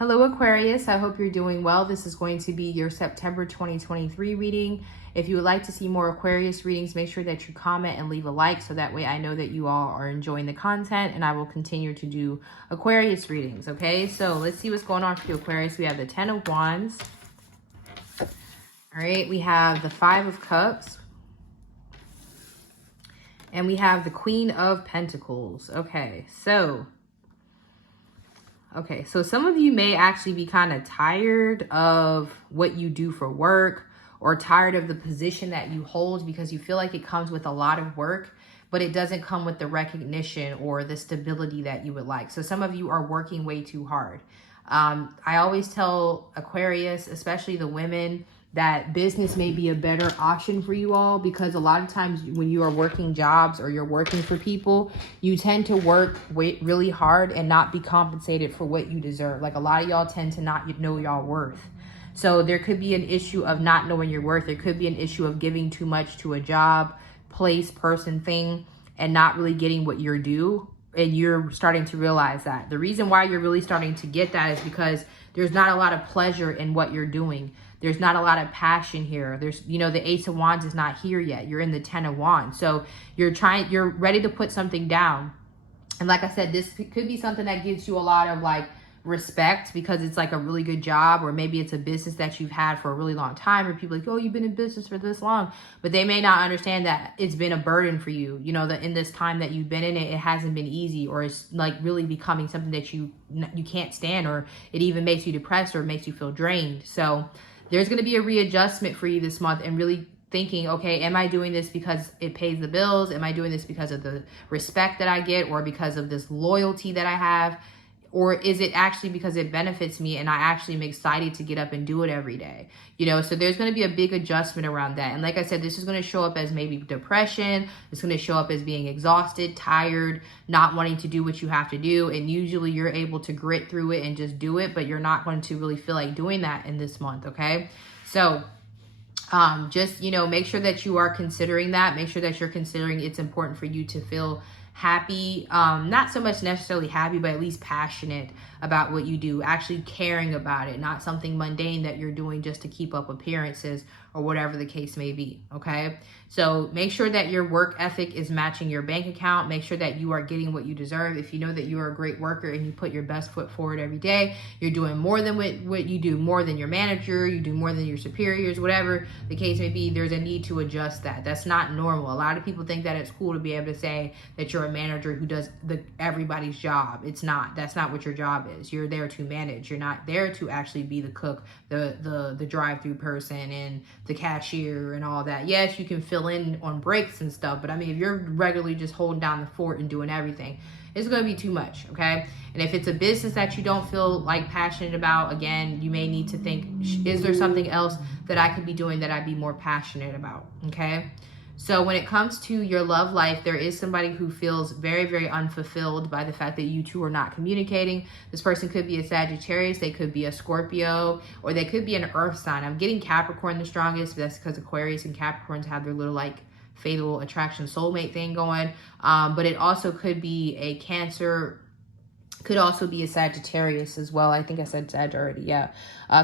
Hello Aquarius, I hope you're doing well. This is going to be your September 2023 reading. If you would like to see more Aquarius readings, make sure that you comment and leave a like so that way I know that you all are enjoying the content and I will continue to do Aquarius readings, okay? So let's see what's going on for you Aquarius. We have the 10 of Wands. All right, we have the 5 of Cups. And we have the Queen of Pentacles. Okay, so some of you may actually be kind of tired of what you do for work or tired of the position that you hold because you feel like it comes with a lot of work, but it doesn't come with the recognition or the stability that you would like. So some of you are working way too hard. I always tell Aquarius, especially the women, that business may be a better option for you all because a lot of times when you are working jobs or you're working for people, you tend to work really hard and not be compensated for what you deserve. Like a lot of y'all tend to not know y'all worth. So there could be an issue of not knowing your worth. There could be an issue of giving too much to a job, place, person, thing, and not really getting what you're due. And you're starting to realize that. The reason why you're really starting to get that is because there's not a lot of pleasure in what you're doing. There's not a lot of passion here. There's, the Ace of Wands is not here yet. You're in the 10 of Wands. So you're ready to put something down. And like I said, this could be something that gives you a lot of like respect because it's like a really good job, or maybe it's a business that you've had for a really long time, or people are like, oh, you've been in business for this long, but they may not understand that it's been a burden for you. That in this time that you've been in it, it hasn't been easy, or it's like really becoming something that you can't stand, or it even makes you depressed or makes you feel drained. So there's going to be a readjustment for you this month and really thinking, okay, am I doing this because it pays the bills? Am I doing this because of the respect that I get or because of this loyalty that I have? Or is it actually because it benefits me and I actually am excited to get up and do it every day? So there's going to be a big adjustment around that. And like I said, this is going to show up as maybe depression. It's going to show up as being exhausted, tired, not wanting to do what you have to do. And usually you're able to grit through it and just do it, but you're not going to really feel like doing that in this month, okay? So just, make sure that you are considering that. Make sure that you're considering it's important for you to feel happy, not so much necessarily happy, but at least passionate about what you do, actually caring about it, not something mundane that you're doing just to keep up appearances or whatever the case may be, okay? So make sure that your work ethic is matching your bank account. Make sure that you are getting what you deserve. If you know that you are a great worker and you put your best foot forward every day, you're doing more than what you do, more than your manager, you do more than your superiors, whatever the case may be, there's a need to adjust that. That's not normal. A lot of people think that it's cool to be able to say that you're a manager who does everybody's job. It's not. That's not what your job is. You're there to manage. You're not there to actually be the cook, the drive-through person and the cashier and all that. Yes, you can fill in on breaks and stuff, but I mean, if you're regularly just holding down the fort and doing everything, it's going to be too much, okay? And if it's a business that you don't feel like passionate about, again, you may need to think, is there something else that I could be doing that I'd be more passionate about, okay? So when it comes to your love life, there is somebody who feels very, very unfulfilled by the fact that you two are not communicating. This person could be a Sagittarius, they could be a Scorpio, or they could be an earth sign. I'm getting Capricorn the strongest, but that's because Aquarius and Capricorns have their little like fatal attraction soulmate thing going. But it also could be a Cancer, could also be a Sagittarius as well. I think I said Sag already, yeah.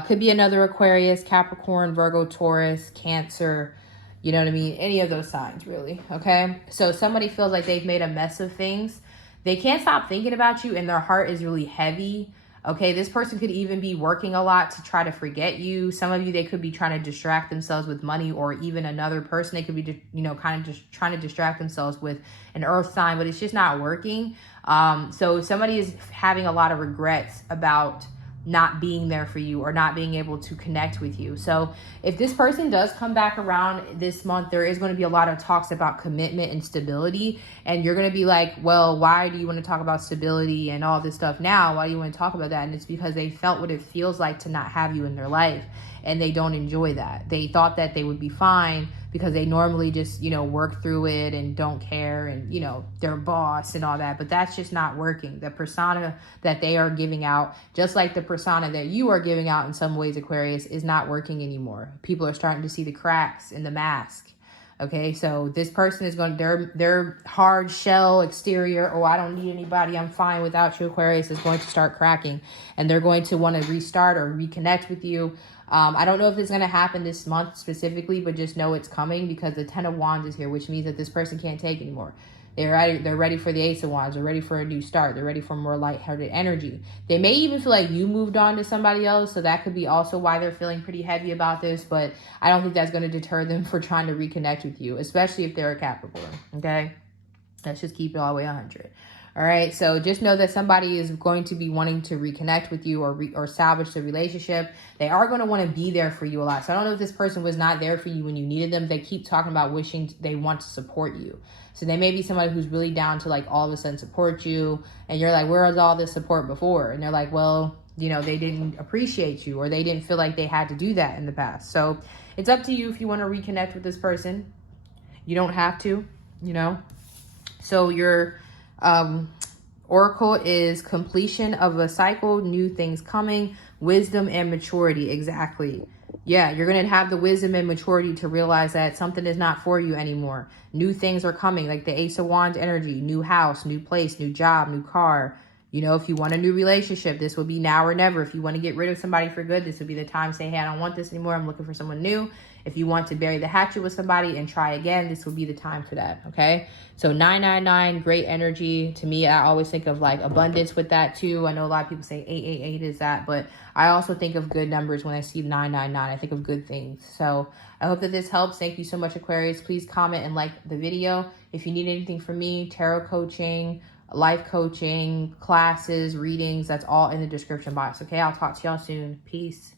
Could be another Aquarius, Capricorn, Virgo, Taurus, Cancer, you know what I mean? Any of those signs, really, okay? So somebody feels like they've made a mess of things. They can't stop thinking about you, and their heart is really heavy, okay? This person could even be working a lot to try to forget you. Some of you, they could be trying to distract themselves with money, or even another person. They could be, kind of just trying to distract themselves with an earth sign, but it's just not working. So somebody is having a lot of regrets about not being there for you or not being able to connect with you. So if this person does come back around this month, there is going to be a lot of talks about commitment and stability. And you're going to be like, well, why do you want to talk about stability and all this stuff now? Why do you want to talk about that? And it's because they felt what it feels like to not have you in their life. And they don't enjoy that. They thought that they would be fine because they normally just, work through it and don't care and, their boss and all that. But that's just not working. The persona that they are giving out, just like the persona that you are giving out in some ways, Aquarius, is not working anymore. People are starting to see the cracks in the mask. Okay, so this person is going to, their hard shell exterior, oh, I don't need anybody, I'm fine without you, Aquarius, is going to start cracking. And they're going to want to restart or reconnect with you. I don't know if it's going to happen this month specifically, but just know it's coming because the 10 of Wands is here, which means that this person can't take anymore. They're ready for the Ace of Wands. They're ready for a new start. They're ready for more lighthearted energy. They may even feel like you moved on to somebody else. So that could be also why they're feeling pretty heavy about this. But I don't think that's going to deter them for trying to reconnect with you, especially if they're a Capricorn. Okay? Let's just keep it all the way 100. All right, so just know that somebody is going to be wanting to reconnect with you or salvage the relationship. They are going to want to be there for you a lot. So I don't know if this person was not there for you when you needed them. They keep talking about wishing they want to support you. So they may be somebody who's really down to like all of a sudden support you. And you're like, where was all this support before? And they're like, well, you know, they didn't appreciate you or they didn't feel like they had to do that in the past. So it's up to you if you want to reconnect with this person. You don't have to, you know. So your oracle is completion of a cycle, new things coming, wisdom and maturity. Exactly. Yeah, you're going to have the wisdom and maturity to realize that something is not for you anymore. New things are coming, like the Ace of Wands energy, new house, new place, new job, new car. You know, if you want a new relationship, this would be now or never. If you want to get rid of somebody for good, this would be the time to say, hey, I don't want this anymore. I'm looking for someone new. If you want to bury the hatchet with somebody and try again, this would be the time for that, okay? So 999, great energy. To me, I always think of like abundance with that too. I know a lot of people say 888 is that, but I also think of good numbers when I see 999. I think of good things. So I hope that this helps. Thank you so much, Aquarius. Please comment and like the video. If you need anything from me, tarot coaching, life coaching, classes, readings, that's all in the description box, okay? I'll talk to y'all soon. Peace.